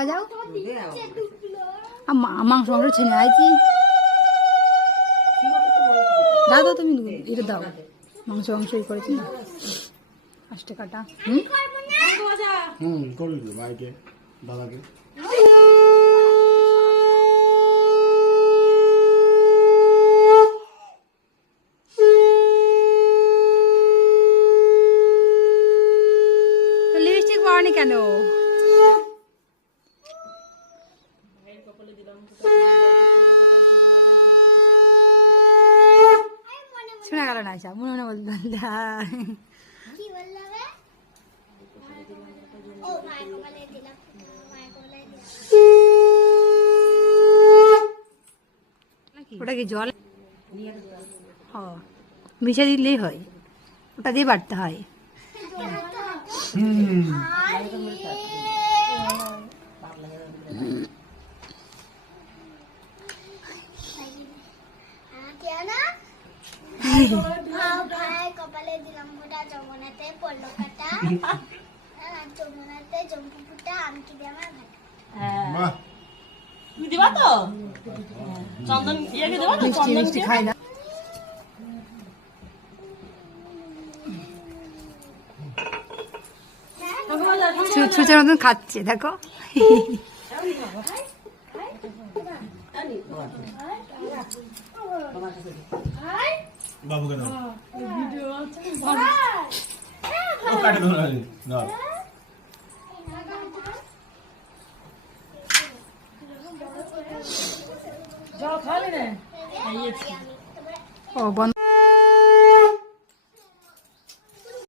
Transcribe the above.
বাজাও। মাংস মাংস ছেনে আইছি, দাও দাও তুমি এটা দাও, মাংস মাংস ই করেছি না, আষ্টে কাটা। করে দিও ভাইকে দাদাকে। লিপস্টিক পরানি কেন? শোনা গেল না, আচ্ছা মনে মনে বলতে ওটা কি জল? মিশে দিলেই হয়, ওটা দিয়ে বাড়তে হয়। কপালে দিলাম গোটা, যমুনাতে পড়লো কাটা, যমুনাতে জম্পু ফুটা, আমি কি দিয়ে আমার বাহ, তুমি দিবা তো চন্দন ইয়েকে দেবা তো, মিষ্টি মিষ্টি খাই না। ছুঁচের মতন খাচ্ছে দেখো। বাবুকে দাও। ও কাটে দাও না। যাও খালি না ও বন্ধ।